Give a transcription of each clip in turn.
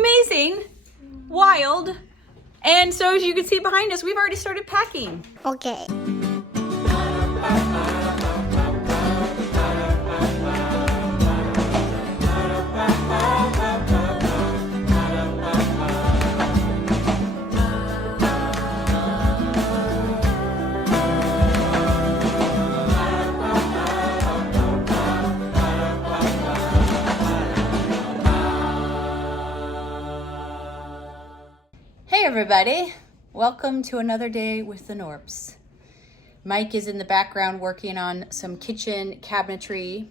amazing, wild. And so as you can see behind us, we've already started packing. Okay. Hey everybody, welcome to another day with the Knorps. Mike is in the background working on some kitchen cabinetry.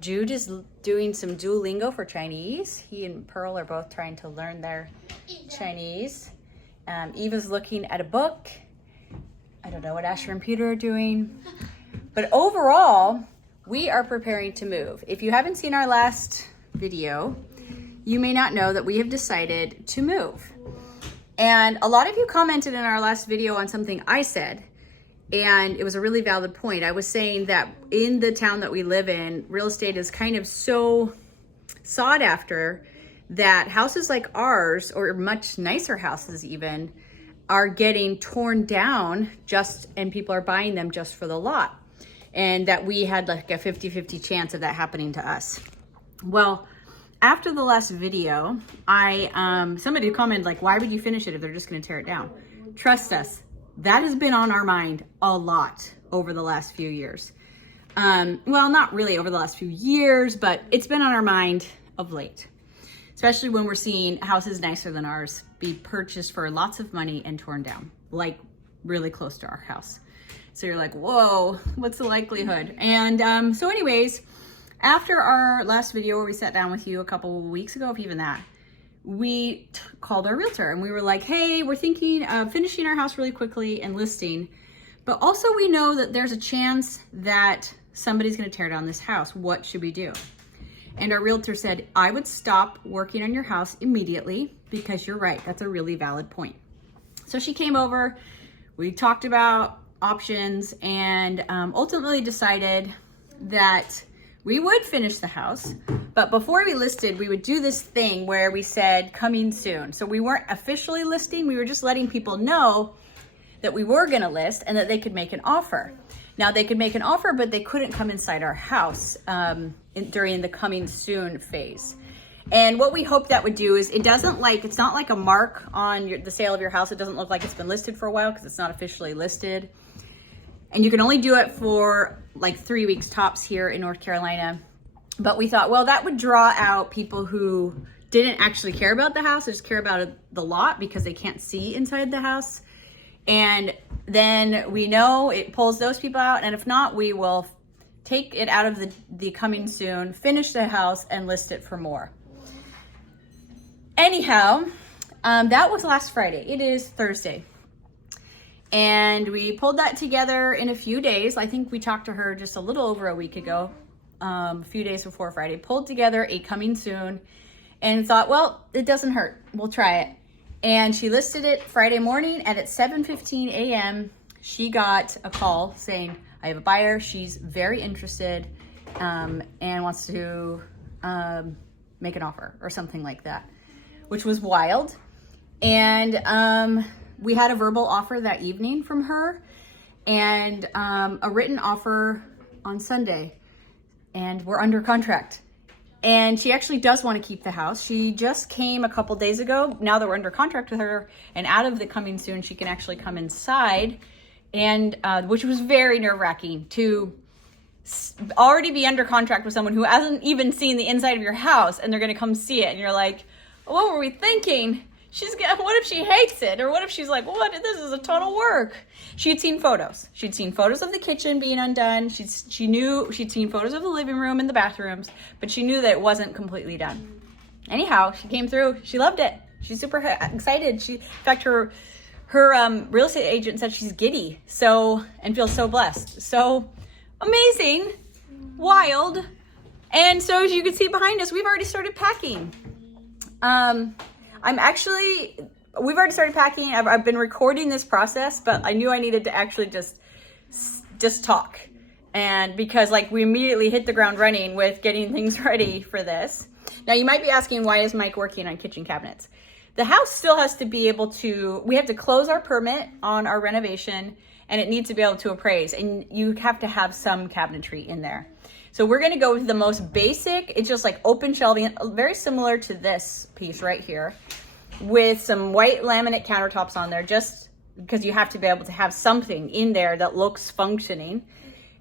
Jude is doing some Duolingo for Chinese. He and Pearl are both trying to learn their Chinese. Eva's looking at a book. I don't know what Asher and Peter are doing. But overall, we are preparing to move. If you haven't seen our last video, you may not know that we have decided to move. And a lot of you commented in our last video on something I said, and it was a really valid point. I was saying that in the town that we live in, real estate is kind of so sought after that houses like ours, or much nicer houses even, are getting torn down and people are buying them just for the lot. And that we had like a 50-50 chance of that happening to us. Well, after the last video, somebody commented like, why would you finish it if they're just gonna tear it down? Trust us, that has been on our mind a lot over the last few years. Well, not really over the last few years, but it's been on our mind of late. Especially when we're seeing houses nicer than ours be purchased for lots of money and torn down, like really close to our house. So you're like, whoa, what's the likelihood? And so anyways, after our last video where we sat down with you a couple of weeks ago, if even that, we called our realtor and we were like, hey, we're thinking of finishing our house really quickly and listing, but also we know that there's a chance that somebody's gonna tear down this house. What should we do? And our realtor said, I would stop working on your house immediately because you're right, that's a really valid point. So she came over, we talked about options, and ultimately decided that we would finish the house, but before we listed, we would do this thing where we said coming soon. So we weren't officially listing, we were just letting people know that we were gonna list and that they could make an offer. Now they could make an offer, but they couldn't come inside our house during the coming soon phase. And what we hope that would do is it's not like a mark on the sale of your house. It doesn't look like it's been listed for a while because it's not officially listed. And you can only do it for like 3 weeks tops here in North Carolina. But we thought, well, that would draw out people who didn't actually care about the house, they just care about the lot because they can't see inside the house. And then we know it pulls those people out. And if not, we will take it out of the coming soon, finish the house and list it for more. Anyhow, that was last Friday. It is Thursday. And we pulled that together in a few days. I think we talked to her just a little over a week ago, a few days before Friday, pulled together a coming soon and thought, well, it doesn't hurt. We'll try it. And she listed it Friday morning, and at 7:15 a.m., she got a call saying, I have a buyer. She's very interested and wants to make an offer or something like that, which was wild. And we had a verbal offer that evening from her and a written offer on Sunday, and we're under contract. And she actually does want to keep the house. She just came a couple days ago. Now that we're under contract with her and out of the coming soon, she can actually come inside, and which was very nerve-wracking to already be under contract with someone who hasn't even seen the inside of your house, and they're going to come see it. And you're like, what were we thinking? What if she hates it? Or what if she's like, what? This is a ton of work. She'd seen photos. She'd seen photos of the kitchen being undone. She knew she'd seen photos of the living room and the bathrooms, but she knew that it wasn't completely done. Anyhow, she came through. She loved it. She's super excited. In fact, her real estate agent said she's giddy, and feels so blessed. So amazing, wild. And so as you can see behind us, we've already started packing. We've already started packing. I've been recording this process, but I knew I needed to actually just talk. And because we immediately hit the ground running with getting things ready for this. Now you might be asking, why is Mike working on kitchen cabinets? The house still has to be able to, we have to close our permit on our renovation, and it needs to be able to appraise, and you have to have some cabinetry in there. So we're gonna go with the most basic. It's just like open shelving, very similar to this piece right here, with some white laminate countertops on there, just because you have to be able to have something in there that looks functioning.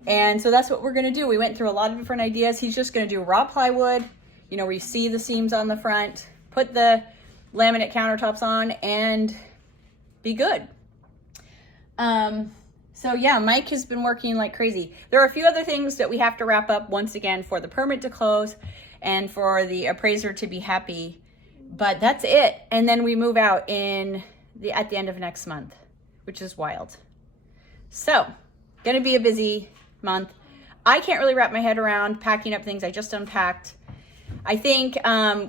And so that's what we're gonna do. We went through a lot of different ideas. He's just gonna do raw plywood, you know, where you see the seams on the front, put the laminate countertops on, and be good. So yeah, Mike has been working like crazy. There are a few other things that we have to wrap up once again for the permit to close and for the appraiser to be happy, but that's it. And then we move out at the end of next month, which is wild. So gonna be a busy month. I can't really wrap my head around packing up things I just unpacked. I think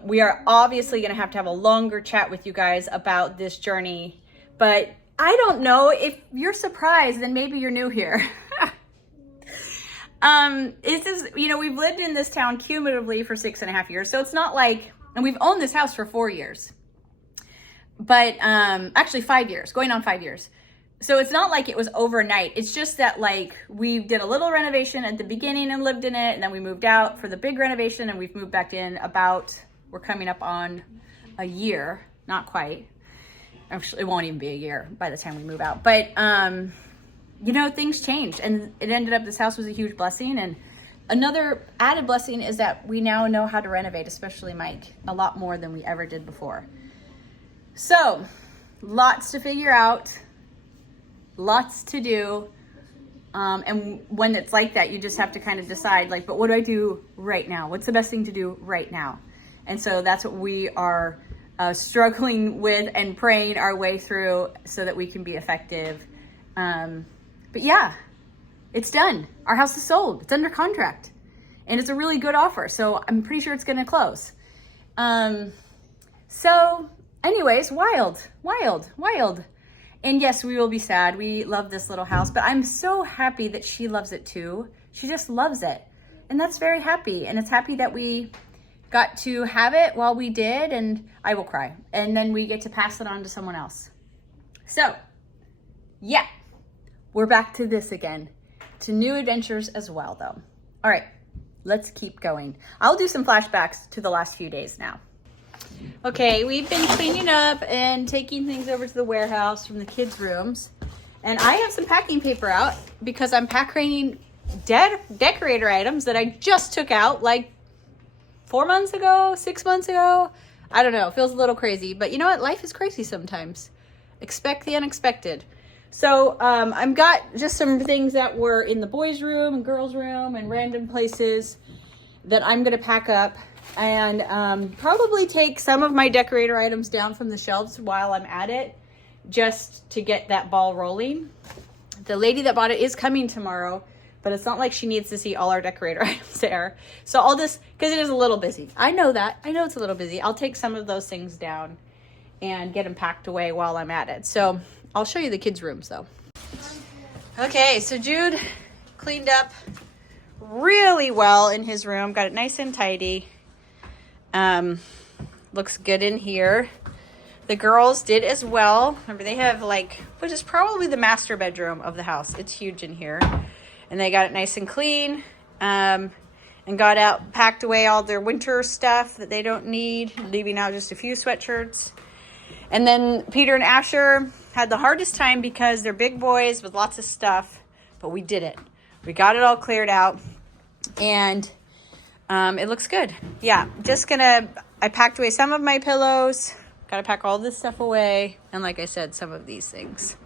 we are obviously gonna have to have a longer chat with you guys about this journey, but I don't know. If you're surprised, then maybe you're new here. It's just, you know, we've lived in this town cumulatively for 6.5 years. So it's not like, and we've owned this house for 4 years, but actually 5 years, going on 5 years. So it's not like it was overnight. It's just that like we did a little renovation at the beginning and lived in it. And then we moved out for the big renovation, and we've moved back in we're coming up on a year, not quite. Actually, it won't even be a year by the time we move out. But, you know, things changed, and it ended up, this house was a huge blessing. And another added blessing is that we now know how to renovate, especially Mike, a lot more than we ever did before. So lots to figure out, lots to do. And when it's like that, you just have to kind of decide, like, but what do I do right now? What's the best thing to do right now? And so that's what we are struggling with and praying our way through so that we can be effective. But yeah, it's done. Our house is sold. It's under contract, and it's a really good offer. So I'm pretty sure it's going to close. So anyways, wild. And yes, we will be sad. We love this little house, but I'm so happy that she loves it too. She just loves it. And that's very happy. And it's happy that we got to have it while we did, and I will cry. And then we get to pass it on to someone else. So yeah, we're back to this again, to new adventures as well though. All right, let's keep going. I'll do some flashbacks to the last few days now. Okay, we've been cleaning up and taking things over to the warehouse from the kids' rooms. And I have some packing paper out because I'm pack craning decorator items that I just took out like 4 months ago, 6 months ago. I don't know, it feels a little crazy, but you know what? Life is crazy sometimes. Expect the unexpected. So I've got just some things that were in the boys' room and girls' room and random places that I'm gonna pack up, and probably take some of my decorator items down from the shelves while I'm at it, just to get that ball rolling. The lady that bought it is coming tomorrow, but it's not like she needs to see all our decorator items there. So I'll just, because it is a little busy. I know that. I know it's a little busy. I'll take some of those things down and get them packed away while I'm at it. So I'll show you the kids' rooms though. Okay, so Jude cleaned up really well in his room. Got it nice and tidy. Looks good in here. The girls did as well. Remember, they have like, which is probably the master bedroom of the house. It's huge in here. And they got it nice and clean, and got out, packed away all their winter stuff that they don't need, leaving out just a few sweatshirts. And then Peter and Asher had the hardest time because they're big boys with lots of stuff, but we did it. We got it all cleared out, and it looks good. Yeah, I packed away some of my pillows, got to pack all this stuff away, and like I said, some of these things.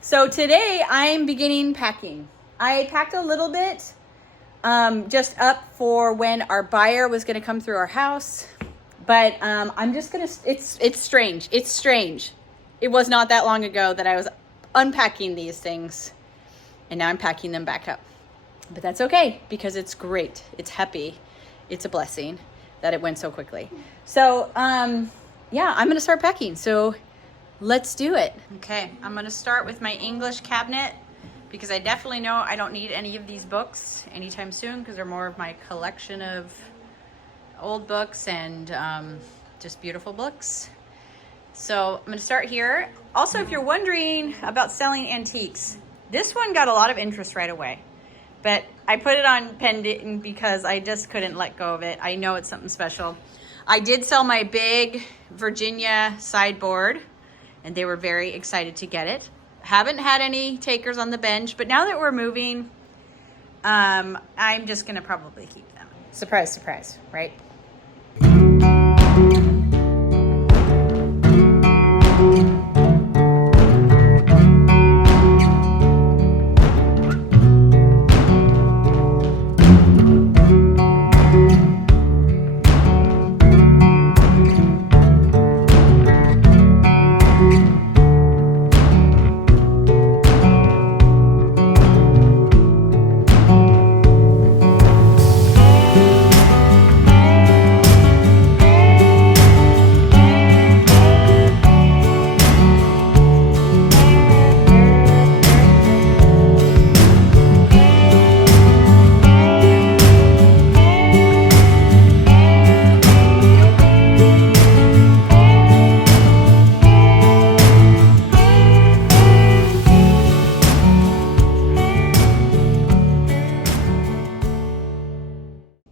So today I'm beginning packing. I packed a little bit just up for when our buyer was going to come through our house. But I'm just going to, it's strange. It's strange. It was not that long ago that I was unpacking these things, and now I'm packing them back up. But that's okay, because it's great. It's happy. It's a blessing that it went so quickly. So yeah, I'm gonna start packing. So let's do it. Okay, I'm gonna start with my English cabinet because I definitely know I don't need any of these books anytime soon because they're more of my collection of old books and just beautiful books. So I'm gonna start here. Also, if you're wondering about selling antiques, this one got a lot of interest right away, but I put it on pending because I just couldn't let go of it. I know it's something special. I did sell my big Virginia sideboard and they were very excited to get it. Haven't had any takers on the bench, but now that we're moving, I'm just gonna probably keep them. Surprise, surprise, right?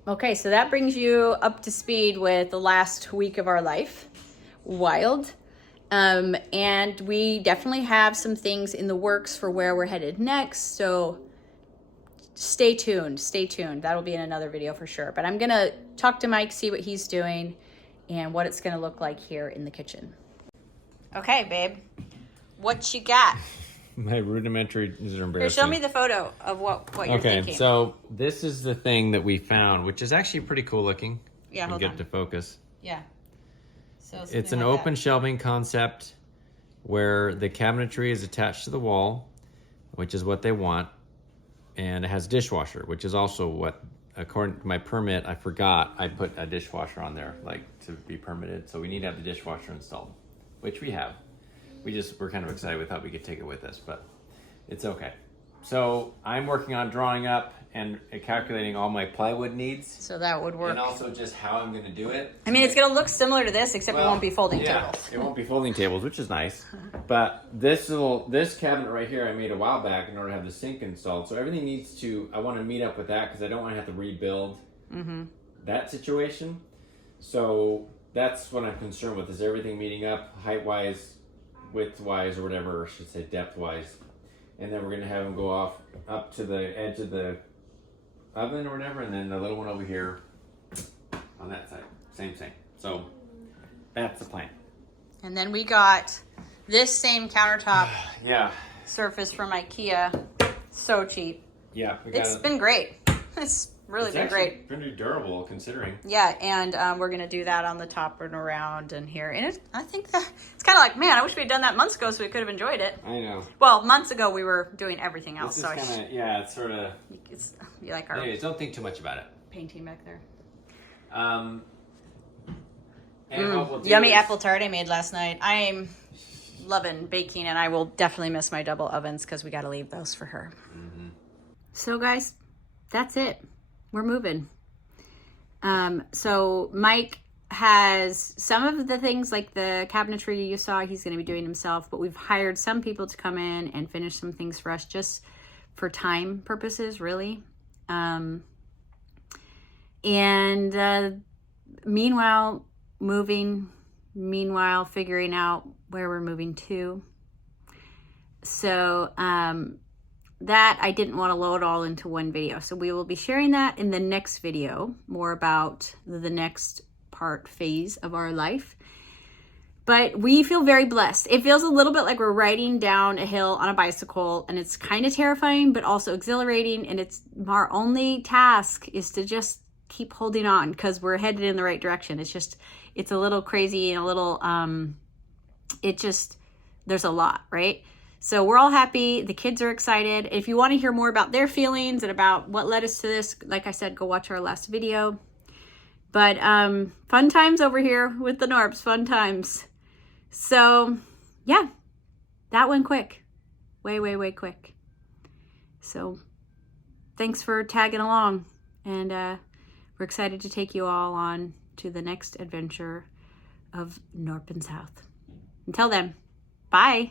Okay, so that brings you up to speed with the last week of our life. Wild. And we definitely have some things in the works for where we're headed next. So stay tuned. Stay tuned. That'll be in another video for sure. But I'm going to talk to Mike, see what he's doing and what it's going to look like here in the kitchen. Okay, babe. What you got? My rudimentary is embarrassing. Here, show me the photo of what you're thinking. Okay, so this is the thing that we found, which is actually pretty cool looking. Yeah, hold get on. to focus. Yeah. So it's an open shelving concept where the cabinetry is attached to the wall, which is what they want, and it has dishwasher, which is also what, according to my permit, I forgot I put a dishwasher on there, like to be permitted. So we need to have the dishwasher installed, which we have. We're kind of excited. We thought we could take it with us, but it's okay. So I'm working on drawing up and calculating all my plywood needs. So that would work. And also just how I'm going to do it. I mean, it's going to look similar to this, except it won't be folding tables. It won't be folding tables, which is nice. But this cabinet right here I made a while back in order to have the sink installed. So everything needs to, I want to meet up with that because I don't want to have to rebuild that situation. So that's what I'm concerned with, is everything meeting up height-wise, width-wise, or whatever, or I should say depth-wise. And then we're going to have them go off up to the edge of the oven or whatever, and then the little one over here on that side. Same. So that's the plan. And then we got this same countertop Yeah. surface from IKEA. So cheap. Yeah. It's been great. It's really been great. Pretty durable considering. Yeah, and we're going to do that on the top and around and here. And I think that it's kind of like, man, I wish we had done that months ago so we could have enjoyed it. I know. Well, months ago we were doing everything else. This is kind of, yeah, it's sort of... You like our... Anyways, don't think too much about it. Painting back there. And what we'll do Yummy is, apple tart I made last night. I'm loving baking, and I will definitely miss my double ovens because we got to leave those for her. So guys, that's it. We're moving. So Mike has some of the things like the cabinetry you saw, he's going to be doing himself, but we've hired some people to come in and finish some things for us just for time purposes, really. Meanwhile, figuring out where we're moving to. So, that I didn't want to load all into one video. So we will be sharing that in the next video, more about the next phase of our life. But we feel very blessed. It feels a little bit like we're riding down a hill on a bicycle, and it's kind of terrifying, but also exhilarating. And our only task is to just keep holding on because we're headed in the right direction. It's a little crazy and a little, there's a lot, right? So we're all happy. The kids are excited. If you want to hear more about their feelings and about what led us to this, like I said, go watch our last video. But fun times over here with the Knorps, fun times. So yeah, that went quick. Way quick. So thanks for tagging along. And we're excited to take you all on to the next adventure of Knorp and South. Until then, bye.